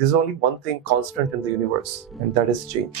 is only one thing constant in the universe and that is change।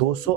200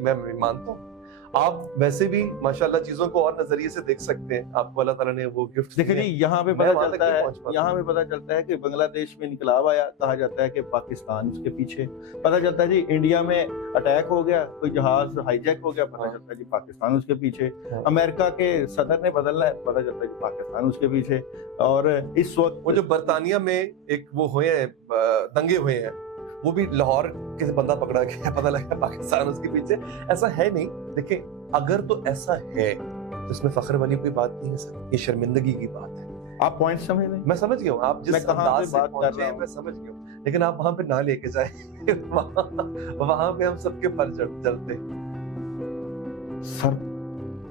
میں مانتا ہوں آپ ویسے بھی ماشاءاللہ چیزوں کو اور نظریے سے دیکھ سکتے ہیں, آپ کو اللہ تعالیٰ نے وہ گفٹ دیکھیں جی, یہاں پہ پتہ چلتا ہے کہ بنگلہ دیش میں انقلاب آیا, کہا جاتا ہے کہ پاکستان اس کے پیچھے. پتہ چلتا ہے جی انڈیا میں اٹیک ہو گیا, کوئی جہاز ہائی جیک ہو گیا, پتہ چلتا ہے جی پاکستان اس کے پیچھے. امریکہ کے صدر نے بدلنا ہے, پتہ چلتا ہے جی پاکستان اس کے پیچھے. اور اس وقت وہ جو برطانیہ میں ایک وہ ہوئے ہیں دنگے ہوئے ہیں, وہ بھی لاہور کسی بندہ پکڑا گیا, پتہ لگا پاکستان اس کے پیچھے. ایسا ہے نہیں. دیکھیں اگر تو ایسا ہے تو اس میں فخر والی کوئی بات نہیں ہے سر, یہ شرمندگی کی بات ہے. آپ پوائنٹ سمجھ لیں, میں سمجھ گیا ہوں آپ جس انداز سے پہنچے ہیں, میں سمجھ گیا ہوں, لیکن آپ وہاں پہ نہ لے کے جائیں. وہاں پہ ہم سب کے پر چلتے سر,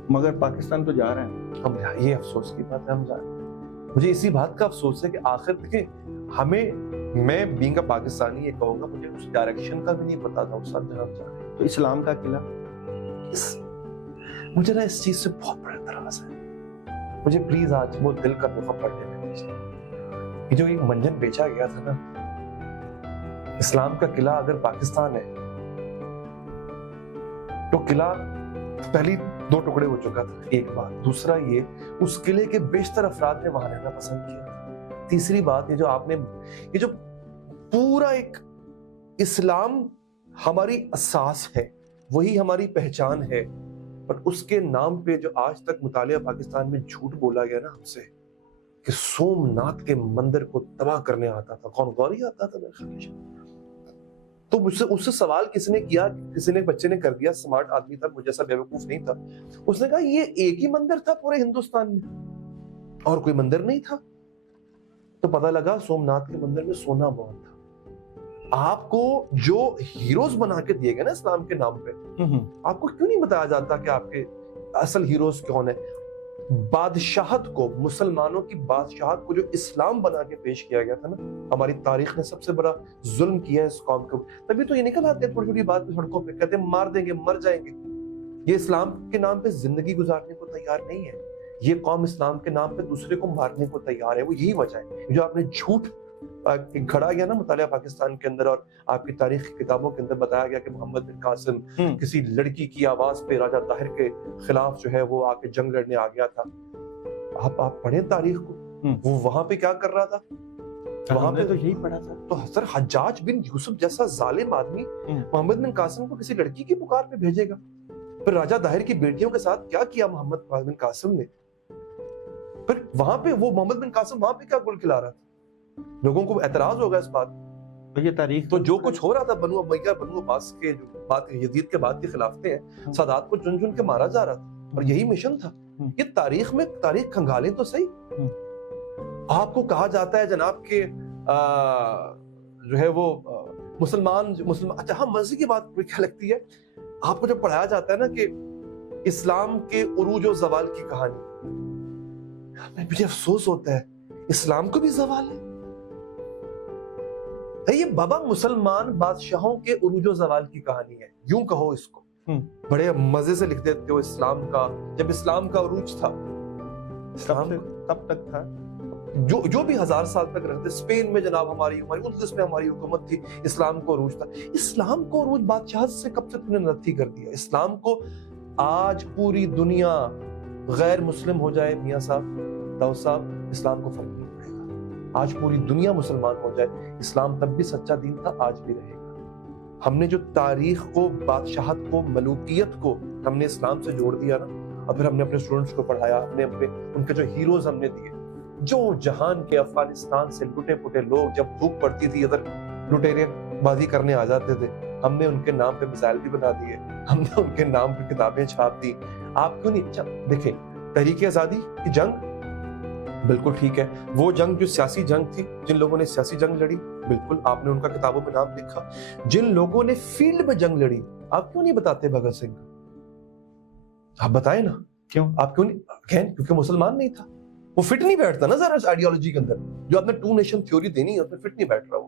مگر پاکستان تو جا رہے ہیں ہم. یہ افسوس کی بات ہے, ہم جا رہے ہیں. مجھے اسی بات کا افسوس ہے کہ آخر دیکھیں ہمیں, میں بینگ اے پاکستانی یہ کہوں گا, مجھے اس ڈائریکشن کا بھی نہیں پتا تھا اس ساتھ جہاں ہم جا رہے ہیں. تو اسلام کا قلعہ, مجھے نا اس چیز سے بہت بڑا اعتراض ہے. مجھے پلیز آج وہ دل کا دکھا پڑھنے میں دیجیے. یہ جو ایک منجن بیچا گیا تھا نا, اسلام کا قلعہ اگر پاکستان ہے تو قلعہ پہلی 2 ٹکڑے ہو چکا تھا, ایک بات. دوسرا یہ اس قلعے کے بیشتر افراد نے وہاں رہنا پسند کیا. تیسری بات یہ جو آپ نے, یہ جو پورا ایک اسلام ہماری اساس ہے, وہی ہماری پہچان ہے, اور اس کے نام پہ جو آج تک مطالعہ پاکستان میں جھوٹ بولا گیا نا ہم سے کہ سومناتھ کے مندر کو تباہ کرنے آتا تھا, کون غوری آتا تھا میرے خیال سے. تو اس سے سوال کس نے کیا, کسی نے بچے نے کر دیا, سمارٹ آدمی تھا, مجھے ایسا بیوقوف نہیں تھا. اس نے کہا یہ ایک ہی مندر تھا پورے ہندوستان میں اور کوئی مندر نہیں تھا. تو پتہ لگا سومناتھ کے مندر میں سونا بہت تھا. آپ کو جو ہیروز بنا کے دیے گئے نا اسلام کے نام پہ, آپ کو کیوں نہیں بتایا جاتا کہ آپ کے اصل ہیروز کون ہیں؟ بادشاہت کو, مسلمانوں کی بادشاہت کو جو اسلام بنا کے پیش کیا گیا تھا نا, ہماری تاریخ نے سب سے بڑا ظلم کیا ہے اس قوم کو. تبھی تو یہ نکل آتے ہیں تھوڑی تھوڑی بات پہ سڑکوں پہ, کہتے ہیں مار دیں گے, مر جائیں گے. یہ اسلام کے نام پہ زندگی گزارنے کو تیار نہیں ہے. یہ قوم اسلام کے نام پہ دوسرے کو مارنے کو تیار ہے. وہ یہی وجہ ہے جو آپ نے جھوٹ گھڑا گیا نا مطالعہ پاکستان کے اندر, اور آپ کی تاریخ کی کتابوں کے اندر بتایا گیا کہ محمد بن قاسم کسی لڑکی کی آواز پہ راجہ طاہر کے خلاف جو ہے وہ آ کے جنگ لڑنے آ گیا تھا. آپ پڑھیں تاریخ کو, وہ وہاں پہ کیا کر رہا تھا, وہاں پہ تو یہی پڑھا تھا. تو سر حجاج بن یوسف جیسا ظالم آدمی محمد بن قاسم کو کسی لڑکی کی پکار پہ بھیجے گا. پھر راجہ طاہر کی بیٹیوں کے ساتھ کیا کیا محمد بن قاسم نے, پھر وہاں پہ وہ محمد بن قاسم وہاں پہ کیا گل کھلا رہا تھا. لوگوں کو اعتراض ہوگا اس بات. یہ تاریخ تو جو کچھ ہو رہا تھا بنو امیہ بنو عباس کے جو بات یزید کے بعد کی خلافتیں ہیں, سادات کو چن چن کے مارا جا رہا تھا, اور یہی مشن تھا. یہ تاریخ میں تاریخ کھنگالیں تو صحیح. آپ کو کہا جاتا ہے جناب کہ جو ہے وہ مسلمان, اچھا ہاں مزے کی بات کیا لگتی ہے آپ کو جب پڑھایا جاتا ہے نا کہ اسلام کے عروج و زوال کی کہانی, مجھے افسوس ہوتا ہے اسلام کو بھی زوال ہے. یہ بابا مسلمان بادشاہوں کے عروج و زوال کی کہانی ہے, یوں کہو اس کو. بڑے مزے سے لکھ دیتے ہو اسلام کا, جب اسلام کا عروج تھا, اسلام کب تک تھا, جو بھی 1000 سال تک رہتے. اسپین میں جناب ہماری اندلس میں ہماری حکومت تھی, اسلام کو عروج تھا. اسلام کو عروج بادشاہت سے کب سے تم نے نتھی کر دیا. اسلام کو آج پوری دنیا غیر مسلم ہو جائے میاں صاحب, داؤد صاحب, اسلام کو فرق نہیں پڑے گا. آج پوری دنیا مسلمان ہو جائے, اسلام تب بھی سچا دین تھا, آج بھی رہے گا. ہم نے جو تاریخ کو, بادشاہت کو, ملوکیت کو ہم نے اسلام سے جوڑ دیا نا, اور پھر ہم نے اپنے اسٹوڈنٹس کو پڑھایا, ہم نے ان کے جو ہیروز ہم نے دیے, جو جہان کے افغانستان سے لٹے پٹے لوگ جب دھوپ پڑتی تھی ادھر لٹیرے بازی کرنے آ جاتے تھے, ہم نے ان کے نام پہ میزائل بھی بنا دیے, ہم نے ان کے نام پہ کتابیں چھاپ دی. آپ کیوں نہیں دیکھیں تحریک آزادی کی جنگ بالکل ٹھیک ہے, وہ جنگ جو سیاسی جنگ تھی, جن لوگوں نے سیاسی جنگ لڑی, بالکل آپ نے ان کا کتابوں میں نام لکھا. جن لوگوں نے فیلڈ میں جنگ لڑی, آپ کیوں نہیں بتاتے بھگت سنگھ, آپ بتائیں نا کیوں, آپ کیوں نہیں, کیونکہ مسلمان نہیں تھا, وہ فٹ نہیں بیٹھتا نا ذرا آئیڈیالوجی کے اندر, جو آپ نے 2 نیشن تھیوری دینی ہے اس میں فٹ نہیں بیٹھ رہا وہ.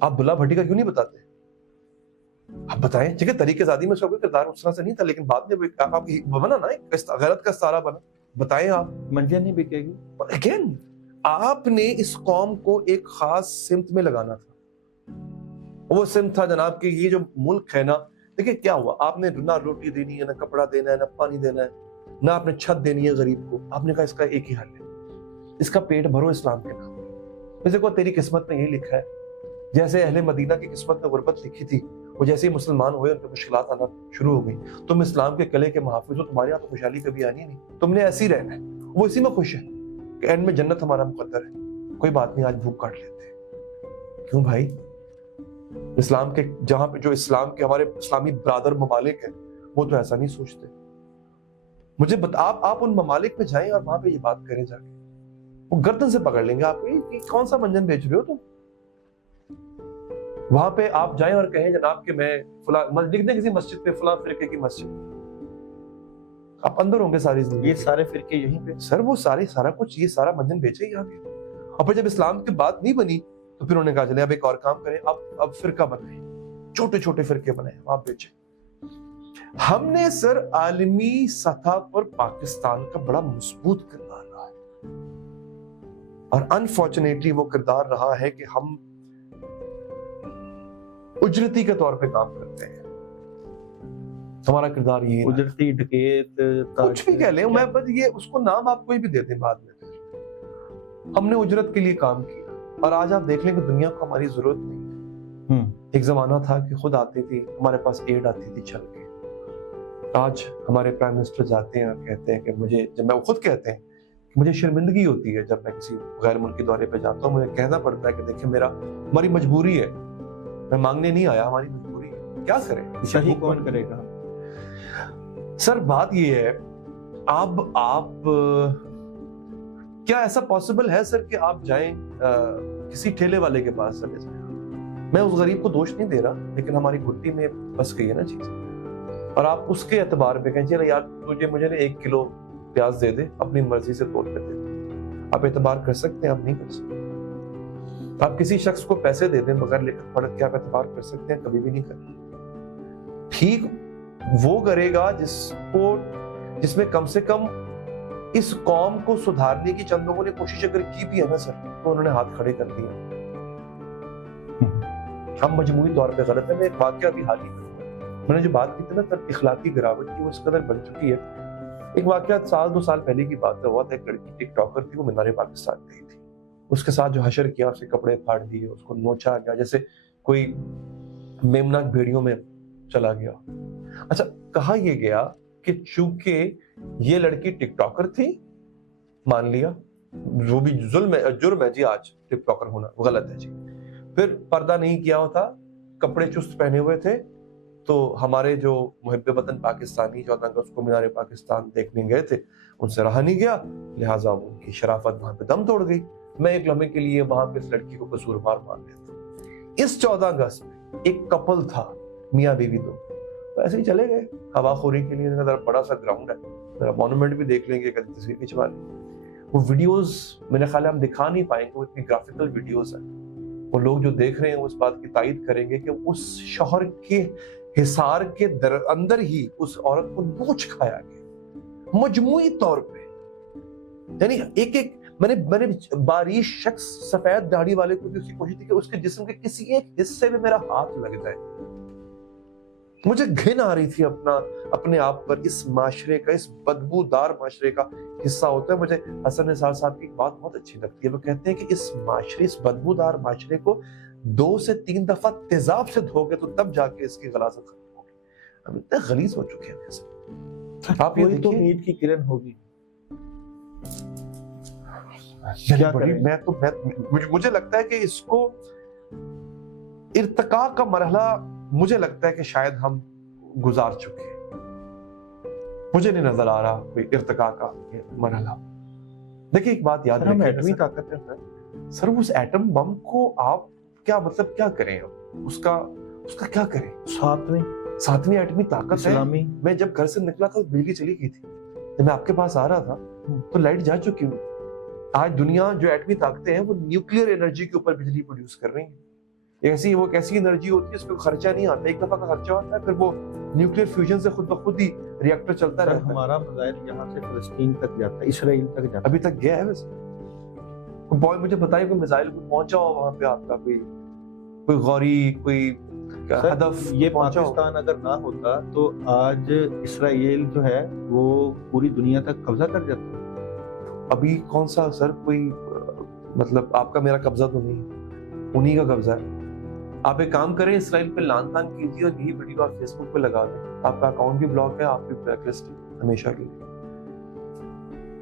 آپ بلا بھٹی کا کیوں نہیں بتاتے, آپ بتائیں. ٹھیک ہے تحریک آزادی میں اس کا کوئی کردار اس طرح سے نہیں تھا, لیکن بعد میں آپ بنا نا غیرت کا ستارہ بنا, بتائیں آپ. منجن نہیں بکے گی. اگین آپ نے اس قوم کو ایک خاص سمت میں لگانا تھا. وہ سمت تھا جناب کہ یہ جو ملک ہے نا, دیکھیں کیا ہوا, آپ نے نہ روٹی دینی ہے, نہ کپڑا دینا ہے, نہ پانی دینا ہے, نہ آپ نے چھت دینی ہے غریب کو. آپ نے کہا اس کا ایک ہی حل ہے, اس کا پیٹ بھرو اسلام کے نام. ویسے کو تیری قسمت میں یہی لکھا ہے, جیسے اہل مدینہ کی قسمت میں غربت لکھی تھی, وہ جیسے ہی مسلمان ہوئے ان پہ مشکلات آنا شروع ہو گئی. تم اسلام کے قلعے کے محافظ ہو, تمہارے یہاں تو خوشحالی کبھی آنی نہیں, تم نے ایسے ہی رہنا ہے. وہ اسی میں خوش ہے کہ اینڈ میں جنت ہمارا مقدر ہے, کوئی بات نہیں آج بھوک کاٹ لیتے ہیں. کیوں بھائی؟ اسلام کے جہاں پہ جو اسلام کے ہمارے اسلامی برادر ممالک ہیں وہ تو ایسا نہیں سوچتے. مجھے آپ ان ممالک میں جائیں اور وہاں پہ یہ بات کریں جا کے, وہ گردن سے پکڑ لیں گے آپ کو, یہ کون سا منجن بیچ رہے ہو تم. وہاں پہ آپ جائیں اور کہیں جناب کہ میں فلاں لکھ دیں کسی مسجد پہ فلاں فرقے کی مسجد, آپ اندر ہوں گے ساری زندگی. یہ سارے فرقے یہیں پہ سر وہ سارا کچھ یہ سارا منجن بیچے یہاں پہ. اور پھر جب اسلام کی بات نہیں بنی تو پھر انہوں نے کہا چلے اب ایک اور کام کریں, اب فرقہ بنائیں, چھوٹے چھوٹے فرقے بنائیں, آپ بیچیں. ہم نے سر عالمی سطح پر پاکستان کا بڑا مضبوط کردار رہا ہے, اور انفارچونیٹلی وہ کردار رہا ہے کہ ہم اجرتی کے طور پہ کام کرتے ہیں. ہمارا کردار یہ اجرتی, ڈکیت, کچھ بھی کہہ لیں, میں بس یہ اس کو نام آپ کوئی بھی دے دیں بعد میں. ہم نے اجرت کے لیے کام کیا, اور آج آپ دیکھ لیں کہ دنیا کو ہماری ضرورت نہیں. ایک زمانہ تھا کہ خود آتی تھی, ہمارے پاس ایڈ آتی تھی چل کے. آج ہمارے پرائم منسٹر جاتے ہیں اور کہتے ہیں کہ وہ خود کہتے ہیں کہ مجھے شرمندگی ہوتی ہے جب میں کسی غیر ملکی دورے پہ جاتا ہوں, مجھے کہنا پڑتا ہے کہ دیکھیں ہماری مجبوری ہے, میں مانگنے نہیں آیا, ہماری مجبوری ہے. کیا کریں, صحیح کون کرے گا؟ سر بات یہ ہے, اب آپ کیا ایسا پاسبل ہے سر کہ آپ جائیں کسی ٹھیلے والے کے پاس چلے جائیں. میں اس غریب کو دوش نہیں دے رہا, لیکن ہماری گھٹی میں بس گئی ہے نا چیز, اور آپ اس کے اعتبار پہ کہیں چلے یار مجھے 1 کلو پیاز دے دے, اپنی مرضی سے توڑ کے دے دے. آپ اعتبار کر سکتے ہیں؟ آپ نہیں کر سکتے. آپ کسی شخص کو پیسے دے دیں بغیر لکھت پڑھت کے, آپ اعتبار کر سکتے ہیں؟ کبھی بھی نہیں کرتے. ٹھیک وہ کرے گا جس میں کم سے کم اس قوم کو سدھارنے کی چند لوگوں نے کوشش اگر کی بھی ہے نا سر, تو انہوں نے ہاتھ کھڑے کر دیا. ہم مجموعی طور پہ غلط ہیں. میں ایک واقعہ بھی حال ہی میں نے جو بات کی تھی نا تب اخلاقی گراوٹ کی, وہ اس قدر بن چکی ہے. ایک واقعہ 1-2 سال پہلے کی بات ہوا تھا. ایک لڑکی ٹک ٹاکر تھی, وہ مینار پاکستان گئی تھی. اس کے ساتھ جو حشر کیا, اس کے کپڑے پھاڑ دیے, اس کو نوچا گیا جیسے کوئی میمناک بھیڑیوں میں چلا گیا. اچھا, کہا یہ گیا کہ چونکہ یہ لڑکی ٹک ٹاکر تھی, مان لیا جو بھی جرم ہے جی, آج ٹک ٹاکر ہونا غلط ہے جی. پھر پردہ نہیں کیا ہوتا, کپڑے چست پہنے ہوئے تھے, تو ہمارے جو محب وطن پاکستانی 14 اگست کو مینار پاکستان دیکھنے گئے تھے, ان سے رہا نہیں گیا, لہٰذا ان کی شرافت وہاں پہ دم توڑ گئی. میں ایک لمحے کے لیے وہاں پہ اس لڑکی کو قصوروار مان لیتا ہوں. اس 14 اگست میں ایک کپل تھا, میاں بیوی دو, ایسے ہی چلے گئے ہوا خوری کے لیے. بڑا سا گراؤنڈ ہے, مونومنٹ بھی دیکھ لیں گے, کبھی تصویر کھنچوا لیں. وہ ویڈیوز میرے خیال ہے ہم دکھا نہیں پائیں گے, وہ اتنی گرافیکل ویڈیوز ہیں. وہ لوگ جو دیکھ رہے ہیں اس بات کی تائید کریں گے کہ اس شوہر کے حصار کے اندر ہی اس عورت کو نوچ کھایا گیا مجموعی طور پہ. یعنی ایک میں نے باریش شخص سفید داڑھی والے کو بھی اس کی کوشش کی کہ اس کے جسم کے کسی ایک حصے میں میرا ہاتھ لگ جائے. مجھے گھن آ رہی تھی اپنے آپ پر, اس معاشرے کا, اس بدبودار معاشرے کا حصہ ہوتا ہے. مجھے حسن نثار صاحب کی بات بہت اچھی لگتی ہے. وہ کہتے ہیں کہ اس بدبودار معاشرے کو 2 سے 3 دفعہ تیزاب سے دھو گے تو تب جا کے اس کی غلاظت ختم ہوگی. ہم اتنے غلیظ ہو چکے ہیں ویسے. آپ یہ تو امید کی کرن ہوگی. مجھے لگتا ہے کہ اس کو ارتقاء کا مرحلہ مجھے لگتا ہے کہ شاید ہم گزار چکے ہیں. مجھے نہیں نظر آ رہا کوئی ارتقاء کا مرحلہ. دیکھیے ایک بات یاد رکھیں, ایٹمی طاقت ہے سر, اس ایٹم بم کو آپ کیا مطلب کیا کریں, اس کا کیا کریں؟ 7ویں ایٹمی طاقت ہے. میں جب گھر سے نکلا تھا بجلی چلی گئی تھی, جب میں آپ کے پاس آ رہا تھا تو لائٹ جا چکی ہوئی. آج دنیا جو ایٹمی طاقتیں ہیں وہ نیوکلیئر انرجی کے اوپر بجلی پروڈیوس کر رہی ہیں. وہ ایسی انرجی ہوتی ہے اس پہ خرچہ نہیں آتا, ایک دفعہ کا خرچہ ہوتا ہے, پھر وہ نیوکلیئر فیوژن سے خود بخود ہی ری ایکٹر چلتا رہتا ہے. ہمارا میزائل یہاں سے فلسطین تک جاتا ہے, اسرائیل تک جاتا ہے. ابھی تک گیا ہے ویسے؟ مجھے بتائیے کوئی میزائل کو پہنچا ہو وہاں پہ آپ کا, کوئی غوری, کوئی ہدف یہ پہنچا ہو۔ پاکستان اگر نہ ہوتا تو آج اسرائیل جو ہے وہ پوری دنیا تک قبضہ کر جاتا۔ ابھی کون سا سر کوئی مطلب آپ کا میرا قبضہ تو نہیں ہے، انہی کا قبضہ ہے۔ آپ ایک کام کریں، اسرائیل پہ لان تان کیجیے اور یہی ویڈیو آپ فیس بک پہ لگا دیں، آپ کا اکاؤنٹ بھی بلاک ہے، آپ بھی بلیک لسٹ ہمیشہ کے لیے۔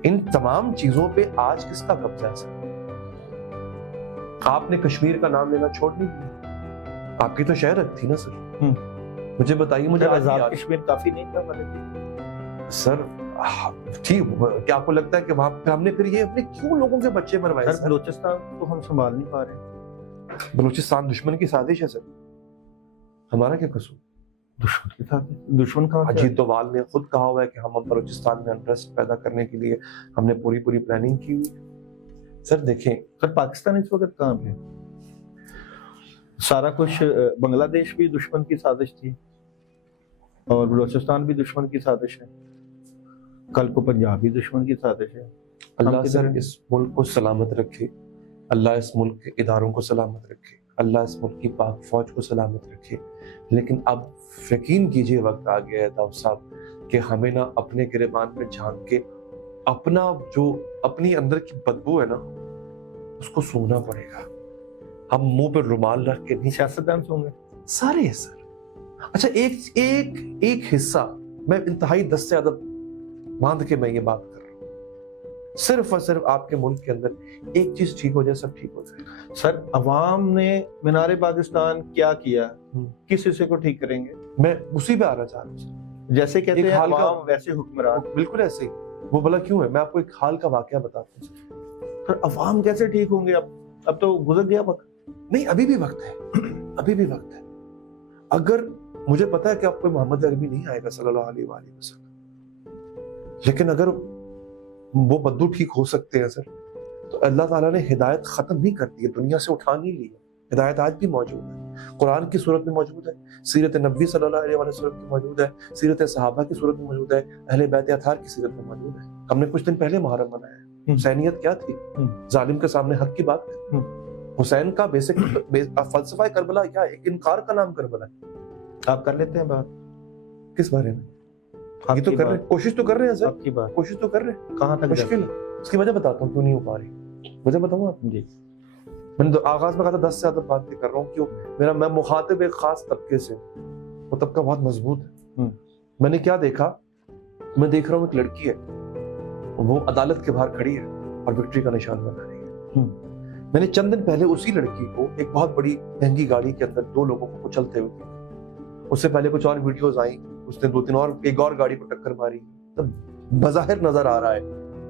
ان تمام چیزوں پہ آج کس کا قبضہ ہے سر؟ آپ نے کشمیر کا نام لینا چھوڑ نہیں دیا، آپ کی تو شہرت تھی نا سر۔ مجھے بتائیے، مجھے آزاد کشمیر کافی نہیں تھا سر ٹھیک، کیا آپ کو لگتا ہے کہ وہاں پہ ہم نے پھر یہ اپنے کیوں لوگوں کے بچے مروائے سر؟ بلوچستان تو ہم سنبھال نہیں پا رہے۔ بلوچستان دشمن کی سازش ہے سر، ہمارا کیا قصور؟ دشمن کے ساتھ دشمن کہاں سے؟ اجیت دوال نے خود کہا ہوا ہے کہ ہم بلوچستان میں انٹرسٹ پیدا کرنے کے لیے ہم نے پوری پلاننگ کی ہوئی۔ سر دیکھیں، سر پاکستان اس وقت کہاں پہ؟ سارا کچھ بنگلہ دیش بھی دشمن کی سازش تھی اور بلوچستان بھی دشمن کی سازش ہے، کل کو پنجاب بھی دشمن کی سازش ہے۔ اللہ سر اس ملک کو سلامت رکھے، اللہ اس ملک کے اداروں کو سلامت رکھے، اللہ اس ملک کی پاک فوج کو سلامت رکھے۔ لیکن اب یقین کیجئے وقت آ گیا ہے داؤد صاحب کہ ہمیں نا اپنے گریبان پہ جھانک کے اپنا جو اپنی اندر کی بدبو ہے نا اس کو سونگنا پڑے گا۔ ہم منہ پہ رومال رکھ کے نہیں، سیاستدان ہوں گے سارے ہیں سر۔ اچھا ایک حصہ میں انتہائی 10 سے ادب باندھ کے میں یہ بات کر رہا ہوں، صرف اور صرف آپ کے ملک کے اندر ایک چیز ٹھیک ہو جائے، سب ٹھیک ہو جائے۔ سر عوام نے مینار پاکستان کیا کیا، کس حصے کو ٹھیک کریں گے؟ میں اسی پہ آنا چاہ رہا ہوں سر۔ جیسے کہتے ہیں عوام ویسے حکمران، بالکل ایسے ہی۔ وہ بلا کیوں ہے؟ میں آپ کو ایک حال کا واقعہ بتاتا ہوں سر۔ عوام کیسے ٹھیک ہوں گے؟ اب تو گزر گیا وقت۔ نہیں، ابھی بھی وقت ہے، ابھی بھی وقت ہے۔ اگر مجھے پتا ہے کہ آپ کو محمد عربی نہیں آئے گا صلی اللہ علیہ وآلہ وسلم، لیکن اگر وہ بدو ٹھیک ہو سکتے ہیں سر تو اللہ تعالیٰ نے ہدایت ختم نہیں کر دی ہے، دنیا سے اٹھا نہیں لی ہے۔ ہدایت آج بھی موجود ہے، قرآن کی صورت میں موجود ہے، سیرت نبوی صلی اللہ علیہ وسلم کی موجود ہے، سیرت صحابہ کی صورت میں موجود ہے، اہل بیت اطہار کی سیرت میں موجود ہے۔ ہم نے کچھ دن پہلے محرم منایا ہے۔ حسینیت کیا تھی؟ ظالم کے سامنے حق کی بات تھی۔ حسین کا بیسک فلسفہ کربلا کیا ہے؟ ایک انکار کا نام کربلا ہے۔ آپ کر لیتے ہیں بات کس بارے میں؟ یہ تو کر رہے ہیں، کوشش تو کر رہے ہیں سر، آپ کی بات کوشش تو کر رہے ہیں، کہاں تک مشکل ہے۔ اس کی وجہ بتاتا ہوں کیوں نہیں ہو پا رہی، وجہ بتاؤں آپ جی؟ میں نے تو آغاز میں کہا تھا 10 سے زیادہ باتیں کر رہا ہوں، کیوں؟ میں مخاطب ایک خاص طبقے سے، وہ طبقہ بہت مضبوط ہے۔ میں نے کیا دیکھا؟ میں دیکھ رہا ہوں ایک لڑکی ہے، وہ عدالت کے باہر کھڑی ہے اور وکٹری کا نشان بنا رہی ہے۔ میں نے چند دن پہلے اسی لڑکی کو ایک بہت بڑی مہنگی گاڑی کے اندر 2 لوگوں کو چلتے ہوئے دیکھا۔ اس سے پہلے کچھ اور ویڈیوز آئیں، اس نے 2-3 اور ایک اور گاڑی کو ٹکر ماری۔ تب بظاہر نظر آ رہا ہے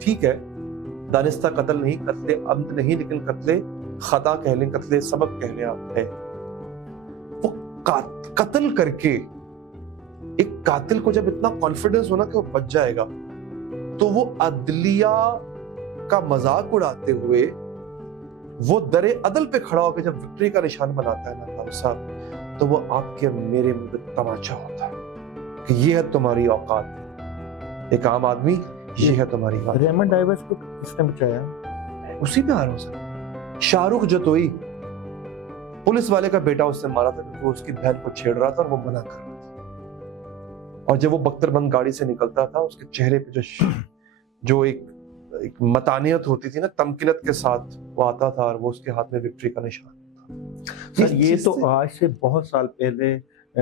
ٹھیک ہے، دانستہ قتل نہیں، قتل عمد نہیں، لیکن قتل خطا کہہ لیں، قتل سبب کہہ لیں آپ ہے۔ وہ قتل کر کے ایک قاتل کو جب اتنا کانفیڈنس ہونا کہ وہ بچ جائے گا، تو وہ عدلیہ کا مذاق اڑاتے ہوئے وہ در عدل پہ کھڑا ہو کے جب وکٹری کا نشان بناتا ہے نا داؤد صاحب، تو وہ آپ کے میرے منہ پہ تماچا ہوتا ہے کہ یہ ہے تمہاری اوقات، ایک عام آدمی، یہ ہے تمہاری بات۔ ریمنڈ ڈائیورس کو کس نے بچایا؟ اسی پہ آ رہا ہوں سر۔ شاہ رخ جتوئی، پولیس والے کا بیٹا اس نے مارا تھا کیونکہ وہ اس کی بہن کو چھیڑ رہا تھا اور وہ منع کر رہا تھا، اور جب وہ بختر بند گاڑی سے نکلتا تھا اس کے چہرے پہ جو ایک متانیت ہوتی تھی نا، تمکنت کے ساتھ وہ آتا تھا اور وہ اس کے ہاتھ میں وکٹری کا نشان تھا۔ سر یہ تو آج سے بہت سال پہلے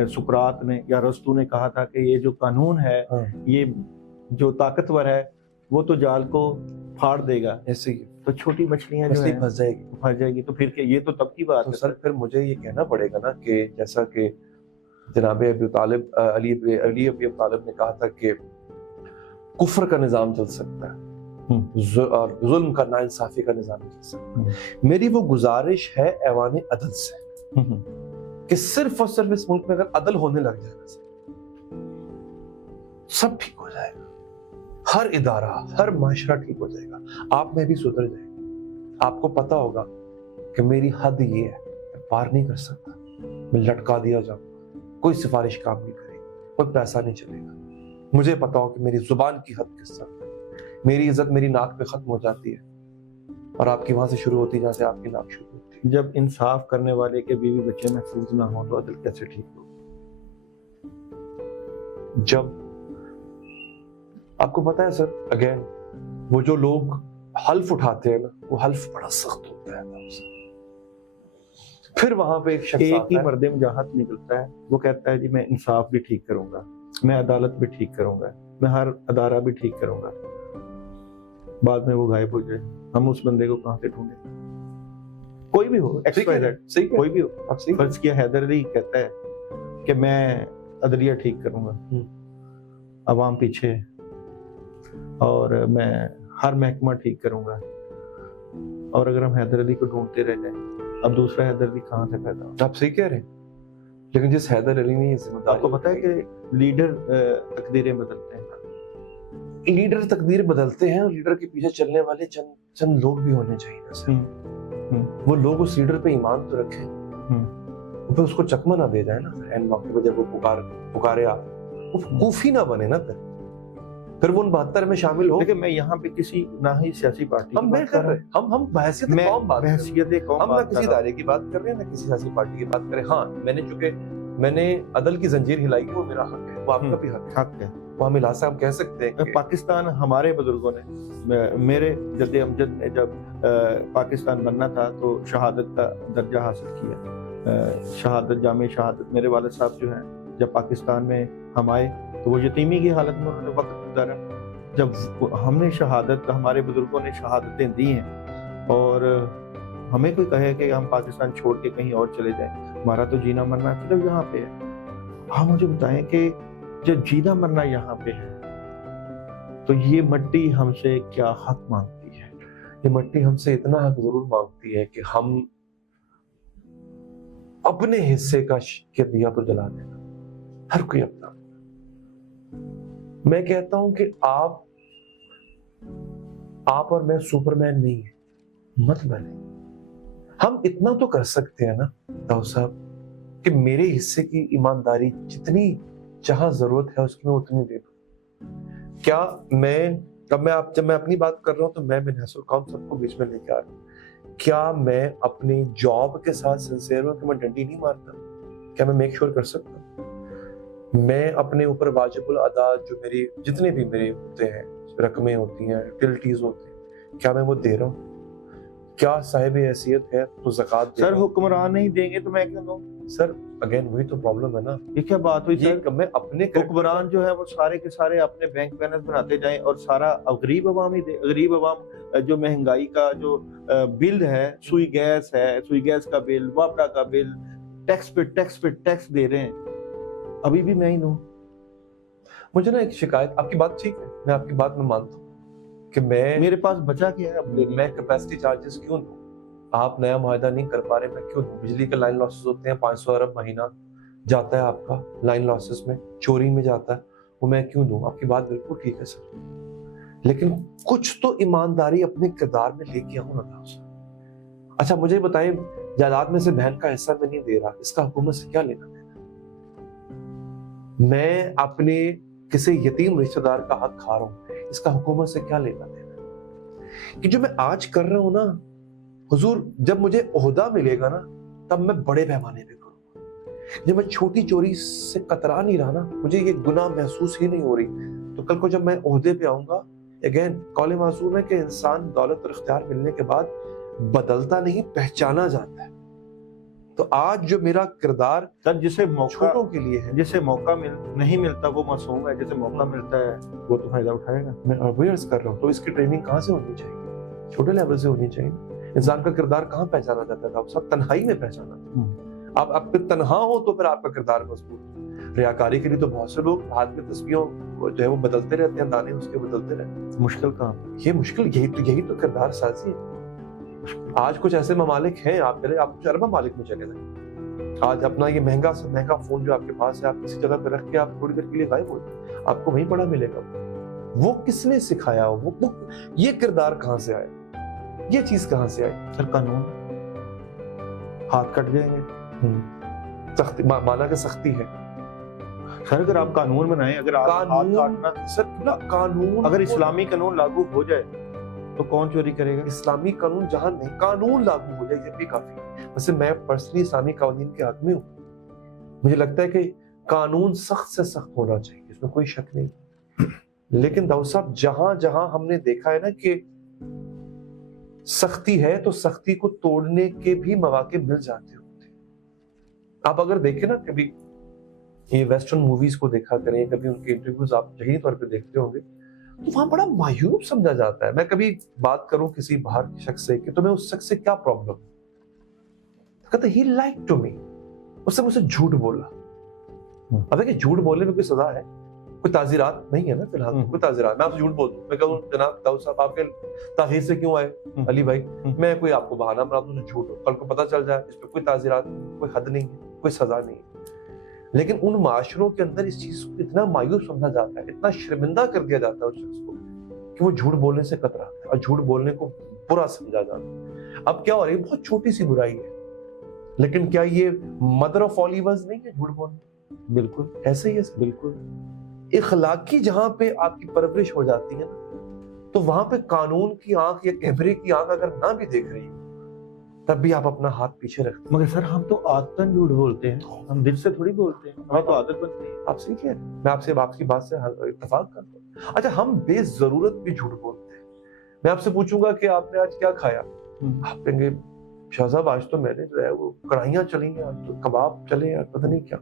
سقراط نے یا ارسطو نے کہا تھا کہ یہ جو قانون ہے، یہ جو طاقتور ہے وہ تو جال کو پھاڑ دے گا، ایسے ہی تو چھوٹی مچھلیاں جو ہیں پھنس جائے گی۔ تو پھر کہ یہ تو تب کی بات ہے سر پھر مجھے یہ کہنا پڑے گا نا کہ جیسا کہ جناب علی ابی طالب نے کہا تھا کہ کفر کا نظام چل سکتا ہے اور ظلم کا ناانصافی کا نظام چل سکتا ہے۔ میری وہ گزارش ہے ایوان عدل سے کہ صرف اور صرف اس ملک میں اگر عدل ہونے لگ جائے گا سب ٹھیک ہو جائے گا، ہر ادارہ، ہر معاشرہ ٹھیک ہو جائے گا، آپ میں بھی سدھر جائے گا۔ آپ کو پتا ہوگا کہ میری حد یہ ہے، میں پار نہیں کر سکتا، میں لٹکا دیا جاؤں گا، کوئی سفارش کام نہیں کرے گی، کوئی پیسہ نہیں چلے گا۔ مجھے پتا ہو کہ میری زبان کی حد کس طرح ہے، میری عزت میری ناک پہ ختم ہو جاتی ہے اور آپ کی وہاں سے شروع ہوتی ہے جہاں سے آپ کی ناک شروع ہوتی ہے۔ جب انصاف کرنے والے کے بیوی بچے محفوظ نہ ہوں تو عدل کیسے ٹھیک ہو؟ جب آپ کو پتا ہے سر اگین وہ جو لوگ حلف اٹھاتے ہیں نا وہ حلف بڑا سخت ہوتا ہے. پھر وہاں پہ ایک شخص ایک ہی آتا ہے, مرد مجاہد نکلتا ہے, وہ کہتا ہے جی میں انصاف بھی ٹھیک کروں گا, میں عدالت بھی ٹھیک کروں گا, میں ہر ادارہ بھی ٹھیک کروں گا. بعد میں وہ غائب ہو جائے, ہم اس بندے کو کہاں سے ڈھونڈیں؟ کوئی بھی ہو, صحیح کوئی بھی ہو. آپ صحیح فرض کیا حیدر علی کہتا ہے کہ میں عدلیہ ٹھیک کروں گا, عوام پیچھے, اور میں ہر محکمہ ٹھیک کروں گا. اور اگر ہم حیدر علی کو ڈھونڈتے رہ جائیں, اب دوسرا حیدر علی کہاں سے پیدا ہو؟ آپ صحیح کہہ رہے ہیں, لیکن جس حیدر علی نے آپ کو پتا ہے کہ لیڈر تقدیریں بدلتے ہیں. لیڈر تقدیر بدلتے ہیں, اور لیڈر کے پیچھے چلنے والے چند لوگ بھی ہونے چاہیے نا سر. وہ لوگ اس لیڈر پہ ایمان تو رکھیں, پھر اس کو چکمہ نہ دے جائے نا اینڈ موقع پہ جب وہ پکارے آپ, وہ کوفی نہ بنے نا پھر وہ ان 72 میں شامل ہو. لیکن میں یہاں پہ کسی نہ ہی سیاسی پارٹی ہم نہیں کر رہے, ہم بحیثیت قوم بات ہم نہ کسی ادارے کی بات کر رہے ہیں نہ کسی سیاسی پارٹی کی بات کریں. ہاں میں نے عدل کی زنجیر ہلائی ہے, وہ میرا حق ہے, وہ آپ کا بھی حق ہے, وہ ہم ہلا سے ہم کہہ سکتے ہیں. پاکستان ہمارے بزرگوں نے, میرے جد امجد نے جب پاکستان بننا تھا تو شہادت کا درجہ حاصل کیا. شہادت, جامع شہادت. میرے والد صاحب جو ہیں جب پاکستان میں ہم آئے تو وہ یتیمی کی حالت میں انہوں نے وقت گزارا. جب ہم نے شہادت, ہمارے بزرگوں نے شہادتیں دی ہیں, اور ہمیں کوئی کہے کہ ہم پاکستان چھوڑ کے کہیں اور چلے جائیں, ہمارا تو جینا مرنا صرف یہاں پہ ہے. ہاں مجھے بتائیں کہ جب جینا مرنا یہاں پہ ہے تو یہ مٹی ہم سے کیا حق مانگتی ہے؟ یہ مٹی ہم سے اتنا حق ضرور مانگتی ہے کہ ہم اپنے حصے کا دیا تو جلا دینا, ہر کوئی اپنا. میں کہتا ہوں کہ آپ اور میں سپر مین نہیں ہیں, مت بنے. ہم اتنا تو کر سکتے ہیں نا داؤد صاحب کہ میرے حصے کی ایمانداری جتنی جہاں ضرورت ہے اس کی میں اتنی دے دوں. کیا جب میں اپنی بات کر رہا ہوں تو میں حیث القوم سب کو بیچ میں لے کے آ رہا ہوں. کیا میں اپنی جاب کے ساتھ سنسیئر ہوں کہ میں ڈنڈی نہیں مارتا؟ کیا میں میک شور کر سکتا ہوں میں اپنے اوپر واجب الادا جو میری جتنے بھی میرے ہوتے ہیں, رقمیں ہوتی ہیں, ٹلٹیز ہوتے ہیں, کیا میں وہ دے رہا ہوں؟ کیا صاحب حیثیت ہے تو زکوٰۃ سر حکمران نہیں دیں گے تو میں کیوں دوں؟ سر اگین وہی تو پرابلم ہے نا. یہ کیا بات ہوئی سر؟ میں اپنے حکمران جو ہے وہ سارے کے سارے اپنے بینک بیلنس بناتے جائیں اور سارا غریب عوام ہی دے. غریب عوام جو مہنگائی کا جو بل ہے, سوئی گیس کا بل, واپڈا کا بل, ٹیکس پہ ٹیکس دے رہے ہیں, ابھی بھی میں ہی دوں. مجھے نا ایک شکایت, آپ کی بات ٹھیک ہے, میں آپ کی بات میں مانتا ہوں کہ میرے پاس بچا کیا ہے, میں کیپیسٹی چارجز کیوں دوں؟ آپ نیا معاہدہ نہیں کر پا رہے, میں کیوں دوں؟ بجلی کے لائن لاسز ہوتے ہیں, 500 ارب مہینہ جاتا ہے آپ کا لائن لاسز میں, چوری میں جاتا ہے, وہ میں کیوں دوں؟ آپ کی بات بالکل ٹھیک ہے سر, لیکن کچھ تو ایمانداری اپنے کردار میں لے کے آؤں نا. اچھا مجھے بتائیں, جائیداد میں سے بہن کا حصہ میں نہیں دے رہا, اس کا حکومت سے کیا لینا دینا؟ میں اپنے کسی یتیم رشتہ دار کا حق کھا رہا ہوں, اس کا حکومت سے کیا لینا دینا؟ کہ جو میں آج کر رہا ہوں نا حضور, جب مجھے عہدہ ملے گا نا تب میں بڑے پیمانے پہ کروں گا. جب میں چھوٹی چوری سے کترا نہیں رہا نا, مجھے یہ گناہ محسوس ہی نہیں ہو رہی, تو کل کو جب میں عہدے پہ آؤں گا, اگین قول معصوم ہے کہ انسان دولت اور اختیار ملنے کے بعد بدلتا نہیں, پہچانا جاتا ہے. تو آج جو میرا کردار سر جسے موقع چھوٹوں کے لیے ہے, جسے موقع نہیں ملتا وہ معصوم ہے, جسے موقع ملتا ہے وہ تو فائدہ اٹھائے گا. میں اویئرس کر رہا ہوں, تو اس کی ٹریننگ کہاں سے ہونی چاہیے؟ چھوٹے لیول سے ہونی چاہیے. انسان کا کردار کہاں پہچانا جاتا ہے؟ آپ سب تنہائی میں پہچانا جاتا ہے. آپ پہ تنہا ہو تو پھر آپ کا کردار مضبوط. ریاکاری کے لیے تو بہت سے لوگ ہاتھ میں تسبیحوں جو ہے وہ بدلتے رہتے ہیں, دانے اس کے بدلتے رہتے ہیں. مشکل کام, یہ مشکل, یہی تو کردار سازی ہے. آج کچھ ایسے ممالک ہیں, آپ کچھ عرب ممالک میں چلے جائیں, آج اپنا یہ مہنگا سے مہنگا فون جو آپ کے پاس ہے, آپ کسی جگہ پہ رکھ کے آپ تھوڑی دیر کے لیے غائب ہو جائیں, آپ کو وہیں پڑا ملے گا. وہ کس نے سکھایا؟ وہ یہ کردار کہاں سے آیا؟ یہ چیز کہاں سے آئی؟ سر قانون, ہاتھ کٹ جائیں گے. سختی, مانا کہ سختی ہے سر. اگر آپ قانون بنائیں, اگر آپ ہاتھ کاٹنا, سر قانون اگر اسلامی قانون لاگو ہو جائے تو کون چوری کرے گا؟ اسلامی قانون جہاں نہیں قانون لاگو ہو جائے یہ بھی کافی ہے. ویسے میں پرسنلی اسلامی قوانین کے حق میں ہوں. مجھے لگتا ہے کہ قانون سخت سے سخت ہونا چاہیے, اس میں کوئی شک نہیں. لیکن داؤد صاحب جہاں جہاں ہم نے دیکھا ہے نا کہ سختی ہے تو سختی کو توڑنے کے بھی مواقع مل جاتے ہوتے ہیں. آپ اگر دیکھیں نا کبھی یہ ویسٹرن موویز کو دیکھا کریں, کبھی ان کے انٹرویوز آپ ذہنی طور پہ دیکھتے ہوں گے تو وہاں بڑا مایوب سمجھا جاتا ہے. میں کبھی بات کروں کسی باہر کے شخص سے کہ تمہیں اس شخص سے کیا پرابلم, کہتا ہی لائک ٹو می, اس سے مجھ سے جھوٹ بولا. اب دیکھیں جھوٹ بولنے میں کوئی سزا ہے, کوئی تعزیرات نہیں ہے نا فی الحال, کوئی تعزیرات. میں آپ سے جھوٹ بول دوں, میں کہوں جناب داؤد صاحب آپ کے تاخیر سے کیوں آئے علی بھائی, میں کوئی آپ کو بہانہ بنا دوں جھوٹ ہو, کل کو پتہ چل جائے اس پہ کوئی تعزیرات, کوئی حد نہیں ہے, کوئی سزا نہیں ہے. لیکن ان معاشروں کے اندر اس چیز کو اتنا مایوس سمجھا جاتا ہے, اتنا شرمندہ کر دیا جاتا ہے اس شخص کو کہ وہ جھوٹ بولنے سے کتراتا ہے اور جھوٹ بولنے کو برا سمجھا جاتا ہے. اب کیا ہو رہا ہے, بہت چھوٹی سی برائی ہے, لیکن کیا یہ مدر آف آل ایونز نہیں ہے جھوٹ بولنا؟ بالکل ایسے ہی ہے. بالکل اخلاقی جہاں پہ آپ کی پرورش ہو جاتی ہے نا, تو وہاں پہ قانون کی آنکھ یا کیمرے کی آنکھ اگر نہ بھی دیکھ رہی ہو تب بھی آپ اپنا ہاتھ پیچھے رکھتے ہیں. مگر سر ہم تو عادتاً جھوٹ بولتے ہیں, ہم دل سے تھوڑی بولتے ہیں, ہمیں تو عادت بنتی ہے. آپ سے کہہ رہے ہیں, میں آپ کی بات سے اتفاق کرتا ہوں. اچھا ہم بے ضرورت بھی جھوٹ بولتے ہیں. میں آپ سے پوچھوں گا کہ آپ نے آج کیا کھایا, آپ کہیں گے شہزاد آج تو میں نے جو ہے وہ کڑھائیاں چلی ہیں, آج تو کباب چلے ہیں, پتہ نہیں کیا.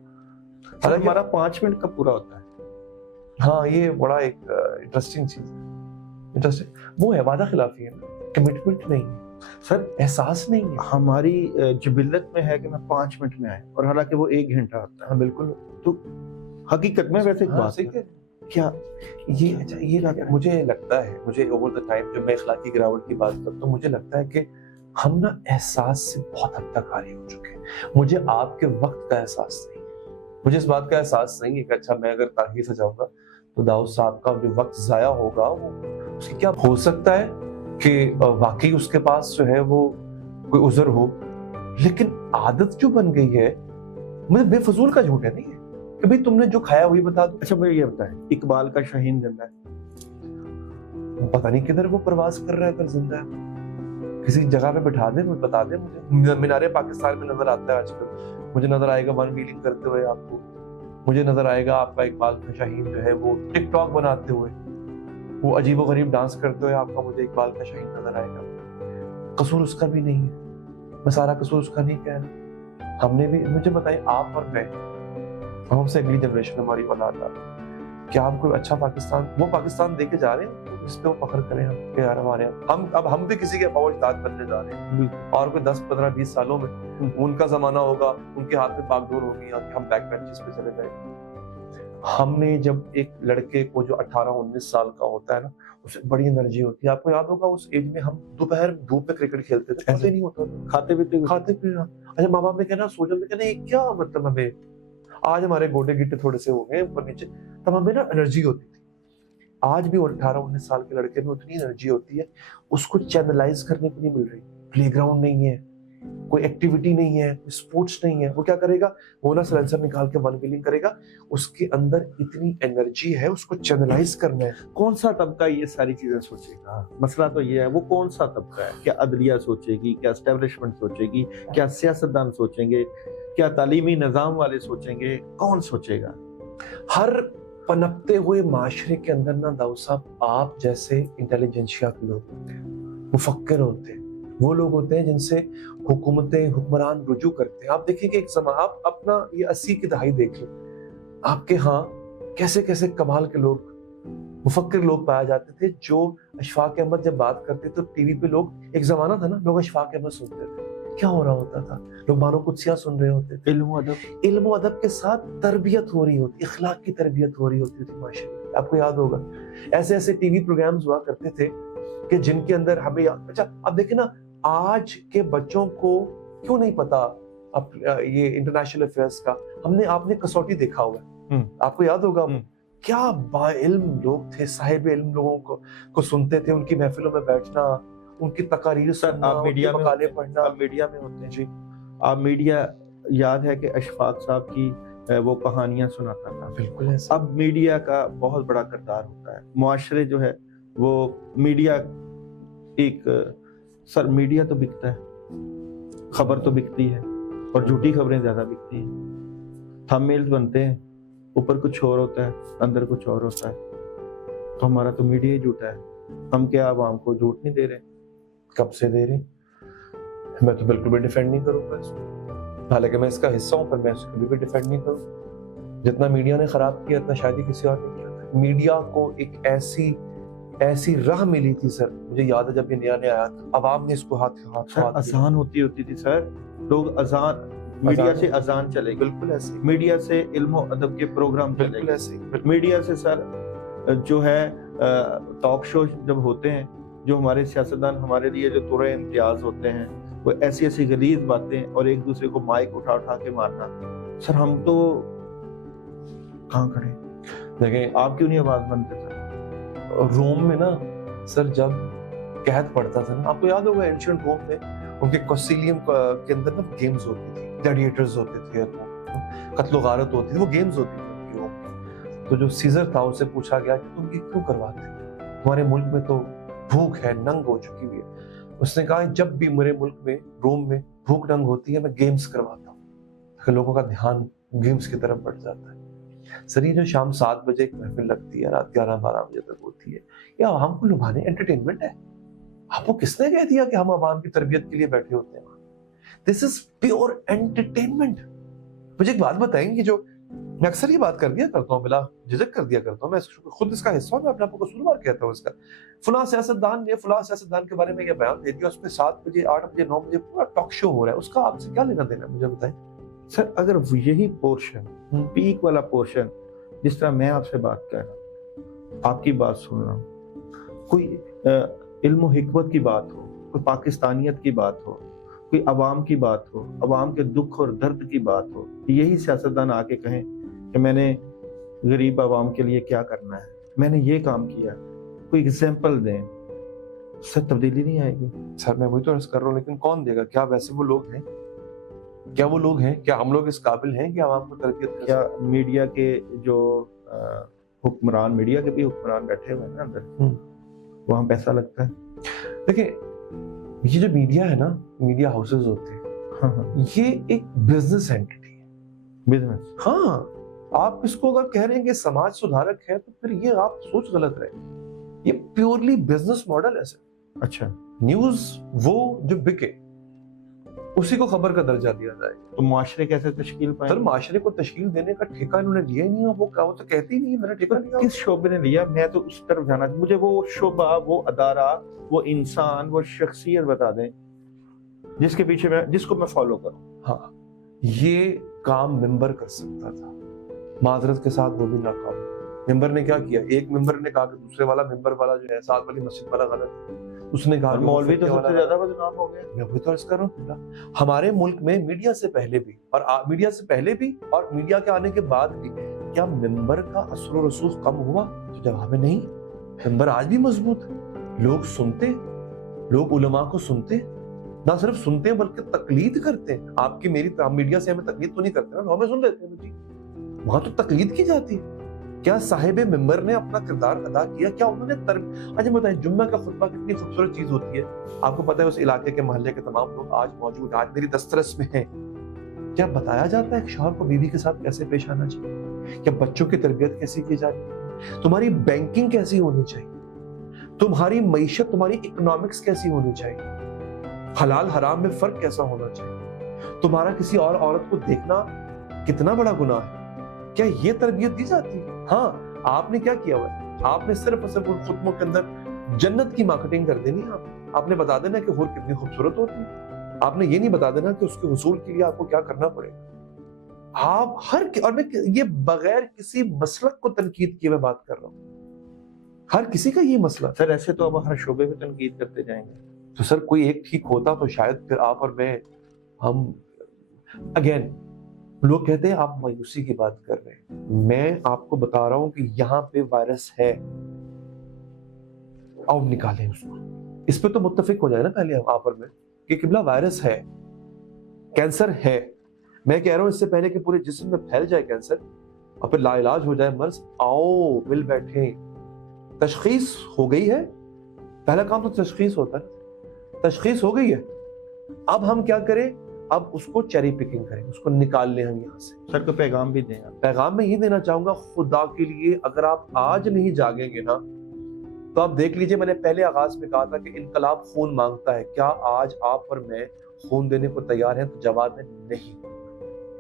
حالانکہ ہمارا 5 منٹ کا پورا ہوتا ہے. ہاں یہ بڑا ایک انٹرسٹنگ چیز ہے. انٹرسٹنگ وہ ہے وعدہ خلافی ہے, کمٹمنٹ نہیں ہے سر, احساس نہیں ہے. ہماری جبلت میں ہے کہ میں 5 منٹ میں آئے, اور حالانکہ وہ 1 گھنٹہ ہوتا ہے. ہاں بالکل. تو حقیقت میں ویسے ایک بات ہے کیا یہ مجھے لگتا ہے, مجھے اوور دا ٹائم جب میں اخلاقی گراوٹ کی بات کرتا ہوں, مجھے لگتا ہے کہ ہم نا احساس سے بہت حد تک عاری ہو چکے ہیں. مجھے آپ کے وقت کا احساس نہیں ہے, مجھے اس بات کا احساس نہیں ہے کہ اچھا میں اگر تاخیر سے جاؤں گا تو داؤد صاحب کا جو وقت ضائع ہوگا وہ اس کی کیا ہو سکتا ہے کہ واقعی اس کے پاس جو ہے وہ کوئی عذر ہو, لیکن عادت جو بن گئی ہے مجھے بے فضول کا جھوٹ ہے نہیں ہے کہ بھئی تم نے جو کھایا وہی بتا دو. اچھا مجھے یہ بتائیں, اقبال کا شاہین زندہ ہے؟ پتہ نہیں کدھر وہ پرواز کر رہا ہے, اگر زندہ ہے کسی جگہ پہ بٹھا دیں, بتا دیں مجھے. مینار پاکستان میں نظر آتا ہے آج کل, مجھے نظر آئے گا ون ویلنگ کرتے ہوئے آپ کو, مجھے نظر آئے گا آپ کا اقبال کا شاہین جو ہے وہ ٹک ٹاک بناتے ہوئے, وہ عجیب و غریب ڈانس کرتے ہوئے آپ کا مجھے اقبال کا شاہین نظر آئے گا. قصور اس کا بھی نہیں ہے, میں سارا قصور اس کا نہیں کہہ رہا. ہم نے بھی, مجھے بتائیں آپ اور میں, ہم سے اگلی جنریشن ہماری اولاد آ رہی, کیا آپ کوئی اچھا پاکستان, وہ پاکستان دے کے جا رہے ہیں جس پہ وہ فخر کریں ہم کہ یار ہمارے ہم بھی کسی کے فوجدار بننے جا رہے ہیں, اور کوئی 10 15 20 سالوں میں ان کا زمانہ ہوگا, ان کے ہاتھ میں باغ ڈور ہوگی, ہم بیک بینچز پہ چلے جائیں. ہم نے جب ایک لڑکے کو جو 18 19 سال کا ہوتا ہے نا, اسے بڑی انرجی ہوتی ہے. آپ کو یاد ہوگا اس ایج میں ہم دوپہر دھوپ میں کرکٹ کھیلتے تھے, ایسے نہیں ہوتا تھا, کھاتے پیتے. اچھا ماں باپ نے کہنا سوچا, میں کہنا یہ کیا مطلب, ہمیں آج ہمارے گوڈے گٹے تھوڑے سے ہو گئے اوپر نیچے, تب ہمیں نا انرجی ہوتی تھی. آج بھی 18 19 سال کے لڑکے میں اتنی انرجی ہوتی ہے, اس کو چینلائز کرنے کو نہیں مل رہی. پلے گراؤنڈ نہیں ہے, کوئی ایکٹیویٹی نہیں ہے, اسپورٹس نہیں ہے. وہ کیا کرے گا, وہ نا سلنسر نکال کے ون ویلنگ کرے گا. اس کے اندر اتنی انرجی ہے, اس کو چینلائز کرنا ہے. کون سا طبقہ یہ ساری چیزیں سوچے گا؟ مسئلہ تو یہ ہے, وہ کون سا طبقہ ہے؟ کیا عدلیہ سوچے گی, کیا اسٹیبلشمنٹ سوچے گی, کیا سیاستدان سوچیں گے, کیا تعلیمی نظام والے سوچیں گے, کون سوچے گا؟ ہر پنپتے ہوئے معاشرے کے اندر نا داؤد صاحب آپ جیسے انٹیلیجنشیا کے لوگ ہوتے ہیں, مفکر ہوتے ہیں, وہ لوگ ہوتے ہیں جن سے حکومتیں حکمران رجوع کرتے ہیں. آپ دیکھیں کہ ایک زمان, آپ اپنا یہ 80 کی دہائی دیکھ لیں, آپ کے ہاں کیسے کیسے کمال کے لوگ, مفکر لوگ پائے جاتے تھے, جو اشفاق احمد جب بات کرتے تو ٹی وی پہ لوگ, ایک زمانہ تھا نا لوگ اشفاق احمد سنتے تھے, کیا ہو رہا ہوتا تھا, لوگ بانو قدسیہ سن رہے ہوتے تھے. علم و ادب کے ساتھ تربیت ہو رہی ہوتی, اخلاق کی تربیت ہو رہی ہوتی تھی معاشرے میں. آپ کو یاد ہوگا ایسے ایسے ٹی وی پروگرامز ہوا کرتے تھے کہ جن کے اندر ہمیں, اچھا اب دیکھیں نا آج کے بچوں کو کیوں نہیں پتا اب یہ انٹرنیشنل افیئرس کا, آپ نے کسوٹی دیکھا ہوگا, آپ کو یاد ہوگا کیا با علم لوگ تھے, صاحب علم لوگوں کو سنتے تھے, ان کی محفلوں میں بیٹھنا, ان کی تقاریر سننا, آپ میڈیا میں مقالے پڑھنا. آپ میڈیا میں ہوتے ہیں جی, آپ میڈیا یاد ہے کہ اشفاق صاحب کی وہ کہانیاں سناتا تھا. بالکل ایسا. اب میڈیا کا بہت بڑا کردار ہوتا ہے, معاشرے جو ہے وہ میڈیا ایک سر میڈیا تو بکتا ہے, خبر تو بکتی ہے, اور جھوٹی خبریں زیادہ بکتی ہیں. تھمبنیلز بنتے ہیں, اوپر کچھ اور ہوتا ہے, اندر کچھ اور ہوتا ہے. تو ہمارا تو میڈیا ہی جھوٹا ہے. ہم کیا عوام کو جھوٹ نہیں دے رہے؟ کب سے دے رہے ہیں؟ میں تو بالکل بھی ڈیفینڈ نہیں کروں گا اس کو, حالانکہ میں اس کا حصہ ہوں, پر میں اس کو کبھی بھی ڈیفینڈ نہیں کروں. جتنا میڈیا نے خراب کیا اتنا شاید ہی کسی اور نے کیا. میڈیا کو ایک ایسی راہ ملی تھی سر, مجھے یاد ہے جب یہ نیا نیا آیا تھا, عوام نے اس کو ہاتھ اذان ہوتی تھی سر, لوگ اذان, میڈیا سے اذان چلے گی, بالکل ایسے, میڈیا سے علم و ادب کے پروگرام چلے بالکل گئے, ایسے, میڈیا سے سر جو ہے ٹاک شو جب ہوتے ہیں, جو ہمارے سیاستدان ہمارے لیے جو طور امتیاز ہوتے ہیں, وہ ایسی ایسی غلیظ باتیں اور ایک دوسرے کو مائک اٹھا اٹھا کے مارنا. سر ہم تو کہاں کھڑے؟ دیکھیں آپ کیوں نہیں آواز بنتے سر؟ روم میں نا سر جب قحط پڑتا تھا نا, آپ کو یاد ہوگا اینشنٹ روم میں ان کے کوسیلیم کے اندر نا گیمز ہوتی تھی, گلیڈیٹرز ہوتے تھے, قتل و غارت ہوتی تھی, وہ گیمز ہوتی تھی ان کے روم میں. تو جو سیزر تھا اس سے پوچھا گیا کہ تم یہ کیوں کرواتے, ہمارے ملک میں تو بھوک ہے, ننگ ہو چکی ہوئی ہے. اس نے کہا جب بھی میرے ملک میں روم میں بھوک ننگ ہوتی ہے میں گیمز کرواتا ہوں, کہ لوگوں کا دھیان گیمز کی طرف بڑھ جاتا ہے. سر یہ جو شام 7 بجے ایک محفل لگتی ہے, رات 11-12 بجے تک ہوتی ہے, یہ عوام کو لبھانے انٹرٹینمنٹ ہے. آپ کو کس نے کہہ دیا کہ ہم عوام کی تربیت کے لیے بیٹھے ہوتے ہیں؟ دس از پیور انٹرٹینمنٹ. مجھے ایک بات بتائیں کہ جو میں اکثر یہ بات کر دیا کرتا ہوں, بلا جھجک کر دیا کرتا ہوں, میں خود اس کا حصہ ہوں, میں اپنے آپ کو قصوروار کہتا ہوں اس کا. فلاں سیاستدان نے فلاں سیاستدان کے بارے میں یہ بیان دے دیا, اس پہ 7 بجے 8 بجے 9 بجے پورا ٹاک شو ہو رہا ہے, اس کا آپ سے کیا لینا دینا, مجھے بتائیں. سر اگر یہی پورشن, پیک والا پورشن, جس طرح میں آپ سے بات کر رہا ہوں, آپ کی بات سن رہا ہوں, کوئی علم و حکمت کی بات ہو, کوئی پاکستانیت کی بات ہو, کوئی عوام کی بات ہو, عوام کے دکھ اور درد کی بات ہو, یہی سیاستدان آ کے کہیں کہ میں نے غریب عوام کے لیے کیا کرنا ہے, میں نے یہ کام کیا, کوئی ایگزامپل دیں, سر تبدیلی نہیں آئے گی. سر میں وہی تو عرض کر رہا ہوں, لیکن کون دے گا؟ کیا ویسے وہ لوگ ہیں, کیا وہ لوگ ہیں, کیا ہم لوگ اس قابل ہیں کہ عوام کو تربیت کریں؟ کیا میڈیا کے جو حکمران, میڈیا کے بھی حکمران بیٹھے ہوئے ہیں نا اندر, وہاں پیسہ لگتا ہے. دیکھیں یہ جو میڈیا ہے نا, میڈیا ہاؤسز ہوتے ہیں, یہ ایک بزنس اینٹیٹی ہے, بزنس. ہاں آپ اس کو اگر کہہ رہے ہیں کہ سماج سدھارک ہے تو پھر یہ آپ سوچ غلط رہے. یہ پیورلی بزنس ماڈل ہے سر. اچھا, نیوز وہ جو بکے اسی کو خبر کا درجہ دیا جائے. تو معاشرے کیسے تشکیل پائے؟ سر معاشرے کو تشکیل دینے کا ٹھیکہ انہوں نے لیا ہی نہیں, وہ تو کہتے ہی نہیں میں نے ٹھیکہ لیا. کس شعبے نے لیا؟ میں تو اس طرف جانا, مجھے وہ شعبہ, وہ ادارہ, وہ انسان, وہ شخصیت بتا دیں جس کے پیچھے میں, جس کو میں فالو کروں. ہاں یہ کام ممبر کر سکتا تھا, معذرت کے ساتھ وہ بھی ناکام. ممبر نے کیا کیا, ایک ممبر نے کہا کہ دوسرے والا ممبر والا جو ہے ساتھ والی مسجد والا غلط ہے, اس نے کہا مولوی تو سب سے زیادہ بدنام ہو گیا. میں وہی تو عرض کر رہا ہوں, ہمارے ملک میں میڈیا سے پہلے بھی اور میڈیا کے آنے کے بعد بھی کیا ممبر کا اثر و رسوخ کم ہوا؟ تو جواب ہے نہیں. ممبر آج بھی مضبوط ہے, لوگ سنتے, لوگ علماء کو سنتے, نہ صرف سنتے ہیں بلکہ تقلید کرتے ہیں. آپ کی میری میڈیا سے ہمیں تقلید تو نہیں کرتے نا, ہمیں سن لیتے ہیں جی, وہاں تو تقلید کی جاتی ہے. کیا صاحب ممبر نے اپنا کردار ادا کیا؟ کیا انہوں نے اچھا بتائیں, جمعہ کا خطبہ کتنی خوبصورت چیز ہوتی ہے, آپ کو پتہ ہے اس علاقے کے محلے کے تمام لوگ آج موجود, آج میری دسترس میں ہیں. کیا بتایا جاتا ہے کہ شوہر کو بیوی کے ساتھ کیسے پیش آنا چاہیے, کیا بچوں کی تربیت کیسی کی جانی ہے, تمہاری بینکنگ کیسی ہونی چاہیے, تمہاری معیشت, تمہاری اکنامکس کیسی ہونی چاہیے, حلال حرام میں فرق کیسا ہونا چاہیے, تمہارا کسی اور عورت کو دیکھنا کتنا بڑا گناہ ہے, کیا یہ تربیت دی جاتی ہے؟ ہاں آپ نے کیا کیا ہوا ہے, آپ نے صرف ان خطبوں کے اندر جنت کی مارکیٹنگ کر دینی ہے. آپ نے بتا دینا کہ حور کتنی خوبصورت ہوتی ہے, آپ نے یہ نہیں بتا دینا کہ اس کے حصول کے لیے آپ کو کیا کرنا پڑے گا. آپ اور میں یہ بغیر کسی مسلک کو تنقید کیے میں بات کر رہا ہوں, ہر کسی کا یہ مسئلہ. سر ایسے تو اب ہر شعبے میں تنقید کرتے جائیں گے, تو سر کوئی ایک ٹھیک ہوتا تو شاید پھر آپ اور میں, ہم اگین لوگ کہتے ہیں آپ مایوسی کی بات کر رہے ہیں, میں آپ کو بتا رہا ہوں کہ یہاں پہ وائرس ہے, آؤ نکالیں اس کو. اس پہ تو متفق ہو جائے نا پہلے آپ اور میں کہ قبلہ وائرس ہے, کینسر ہے. میں کہہ رہا ہوں اس سے پہلے کہ پورے جسم میں پھیل جائے کینسر اور پھر لا علاج ہو جائے مرض, آؤ مل بیٹھیں, تشخیص ہو گئی ہے, پہلا کام تو تشخیص ہوتا ہے. تشخیص ہو گئی ہے, اب ہم کیا کریں؟ اب اس کو چیری پکنگ کریں, اس کو نکال لیں ہم یہاں سے. سر کو پیغام بھی دیں. پیغام میں یہ دینا چاہوں گا, خدا کے لیے اگر آپ آج نہیں جاگیں گے نا تو آپ دیکھ لیجئے, میں نے پہلے آغاز میں کہا تھا کہ انقلاب خون مانگتا ہے. کیا آج آپ اور میں خون دینے کو تیار ہیں؟ تو جواب ہے نہیں.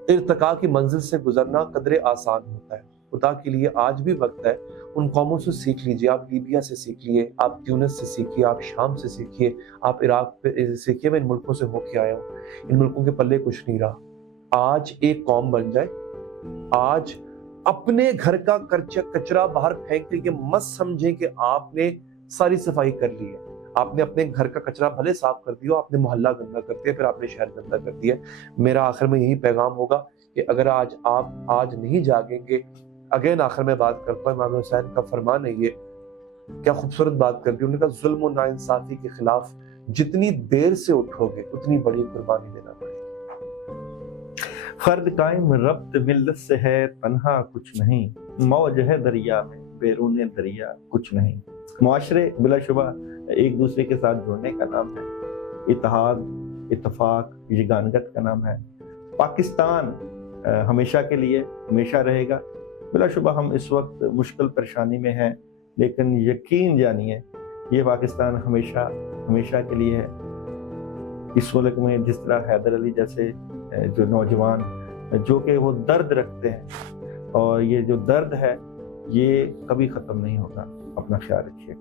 ارتقاء کی منزل سے گزرنا قدرے آسان ہوتا ہے. خدا کے لیے آج بھی وقت ہے, ان قوموں سے سیکھ لیجئے. آپ لیبیا سے سیکھ لیے, آپ تیونس سے سیکھیے, آپ شام سے سیکھیے, آپ عراق پہ سیکھیے. میں ان ملکوں سے ہو کے آیا ہوں, ان ملکوں کے پلے کچھ نہیں رہا. آج ایک قوم بن جائے. آج اپنے گھر کا کچرا باہر پھینک کے یہ مت سمجھیں کہ آپ نے ساری صفائی کر لی ہے. آپ نے اپنے گھر کا کچرا بھلے صاف کر دیا, آپ نے محلہ گندا کر دیا, پھر آپ نے شہر گندا کر دیا. میرا آخر میں یہی پیغام ہوگا کہ اگر آپ آج نہیں جاگیں گے, اگین آخر میں بات کرتا ہوں, امام حسین کا فرمان ہے یہ, کیا خوبصورت بات کر دی انہوں نے کہا, ظلم و ناانصافی کے خلاف جتنی دیر سے اٹھو گے اتنی بڑی قربانی دینا پڑے گی. فرد قائم ربط ملت سے ہے, تنہا کچھ نہیں, موج ہے دریا میں, بیرون دریا کچھ نہیں. معاشرے بلا شبہ ایک دوسرے کے ساتھ جڑنے کا نام ہے, اتحاد, اتفاق, یگانگت کا نام ہے. پاکستان ہمیشہ کے لیے ہمیشہ رہے گا. بلا شبہ ہم اس وقت مشکل پریشانی میں ہیں, لیکن یقین جانیے یہ پاکستان ہمیشہ ہمیشہ کے لیے ہے. اس ملک میں جس طرح حیدر علی جیسے جو نوجوان جو کہ وہ درد رکھتے ہیں, اور یہ جو درد ہے یہ کبھی ختم نہیں ہوگا. اپنا خیال رکھیے.